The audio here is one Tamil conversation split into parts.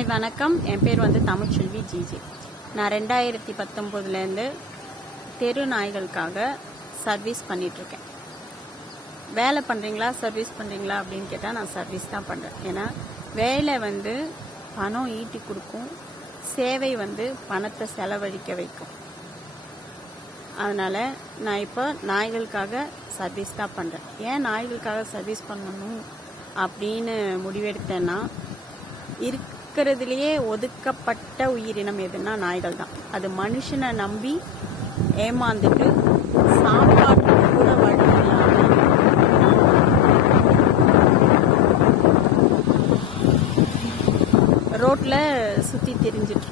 ஹாய் வணக்கம். என் பேர் தமிழ்ச்செல்வி ஜிஜி. நான் 2019 தெரு நாய்களுக்காக சர்வீஸ் பண்ணிகிட்ருக்கேன். வேலை பண்ணுறீங்களா சர்வீஸ் பண்ணுறீங்களா அப்படின்னு கேட்டால் நான் சர்வீஸ் தான் பண்ணுறேன். ஏன்னா வேலை பணம் ஈட்டி கொடுக்கும், சேவை பணத்தை செலவழிக்க வைக்கும். அதனால் நான் இப்போ நாய்களுக்காக சர்வீஸ் தான் பண்ணுறேன். ஏன் நாய்களுக்காக சர்வீஸ் பண்ணணும் அப்படின்னு முடிவெடுத்தேன்னா, இருக்கிறதுலையே ஒதுக்கப்பட்ட உயிரினம் எதுன்னா நாய்கள் தான். அது மனுஷனை நம்பி ஏமாந்துட்டு சாப்பாட்டுக்கு கூட வழி இல்லாமல் ரோட்டில் சுற்றி திரிஞ்சிட்டு.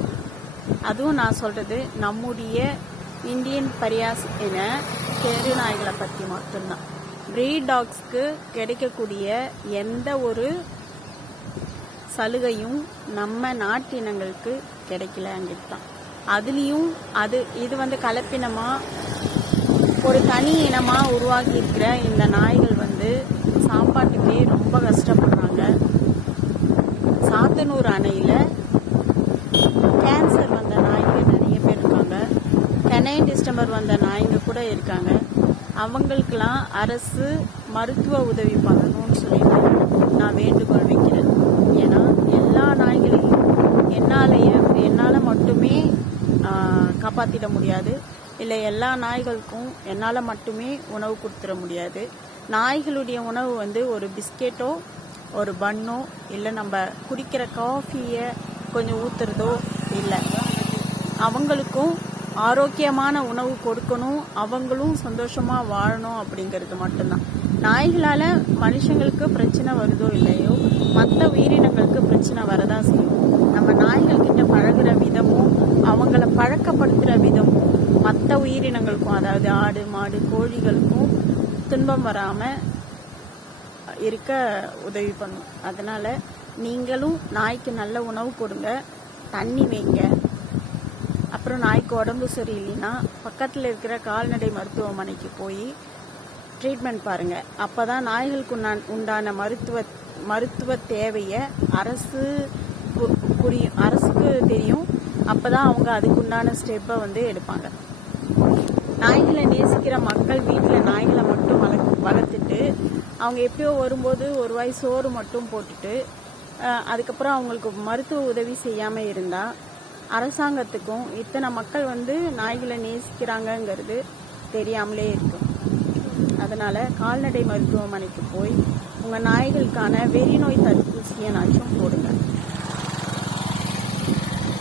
அதுவும் நான் சொல்கிறது நம்முடைய இந்தியன் பரியாஸ் என தெரு நாய்களை பற்றி மட்டும்தான். பிரீட் டாக்ஸ்க்கு கிடைக்கக்கூடிய எந்த ஒரு சலுகையும் நம்ம நாட்டினங்களுக்கு கிடைக்கலங்கிறது தான். அதுலேயும் இது கலப்பினமாக ஒரு தனி இனமாக உருவாக்கி இருக்கிற இந்த நாய்கள் சாப்பாட்டுக்கே ரொம்ப கஷ்டப்படுறாங்க. சாத்தனூர் அணையில் கேன்சர் வந்த நாய்கள் நிறைய பேர் இருக்காங்க. கெனைன் டிஸ்டம்பர் வந்த நாய்ங்க கூட இருக்காங்க. அவங்களுக்கெல்லாம் அரசு மருத்துவ உதவி பண்ணணும்னு சொல்லிட்டு நான் வேண்டுகோள் வைக்கிறேன். ஏன்னா எல்லா நாய்களையும் என்னால் மட்டுமே காப்பாற்றிட முடியாது, இல்லை எல்லா நாய்களுக்கும் என்னால் மட்டுமே உணவு கொடுத்துட முடியாது. நாய்களுடைய உணவு ஒரு பிஸ்கெட்டோ ஒரு பன்னோ, இல்லை நம்ம குடிக்கிற காஃபியை கொஞ்சம் ஊற்றுறதோ இல்லை. அவங்களுக்கும் ஆரோக்கியமான உணவு கொடுக்கணும், அவங்களும் சந்தோஷமாக வாழணும் அப்படிங்கிறது மட்டும்தான். நாய்களால் மனுஷங்களுக்கு பிரச்சனை வருதோ இல்லையோ, மற்ற உயிரினங்களுக்கு பிரச்சனை வரதான் செய்யும். நம்ம நாய்கள்கிட்ட பழகுற விதமும் அவங்கள பழக்கப்படுத்துகிற விதமும் மற்ற உயிரினங்களுக்கும், அதாவது ஆடு மாடு கோழிகளுக்கும் துன்பம் வராமல் இருக்க உதவி பண்ணும். அதனால் நீங்களும் நாய்க்கு நல்ல உணவு கொடுங்க, தண்ணி வைங்க. அப்புறம் நாய்க்கு உடம்பு சரியில்லைன்னா பக்கத்தில் இருக்கிற கால்நடை மருத்துவமனைக்கு போய் ட்ரீட்மெண்ட் பாருங்கள். அப்போ தான் நாய்களுக்கு உண்டான மருத்துவ தேவையை அரசுக்கு தெரியும். அப்போ தான் அவங்க அதுக்குண்டான ஸ்டெப்பை எடுப்பாங்க. நாய்களை நேசிக்கிற மக்கள் வீட்டில் நாய்களை மட்டும் வளர்த்துட்டு அவங்க எப்பயோ வரும்போது ஒரு வாய் சோறு மட்டும் போட்டுட்டு அதுக்கப்புறம் அவங்களுக்கு மருத்துவ உதவி செய்யாமல் இருந்தால் அரசாங்கத்துக்கும் இத்தனை மக்கள் நாய்களை நேசிக்கிறாங்கங்கிறது தெரியாமலே இருக்கும். அதனால் கால்நடை மருத்துவமனைக்கு போய் உங்கள் நாய்களுக்கான வெறி நோய் தடுப்பூசியை நாச்சும் போடுங்க.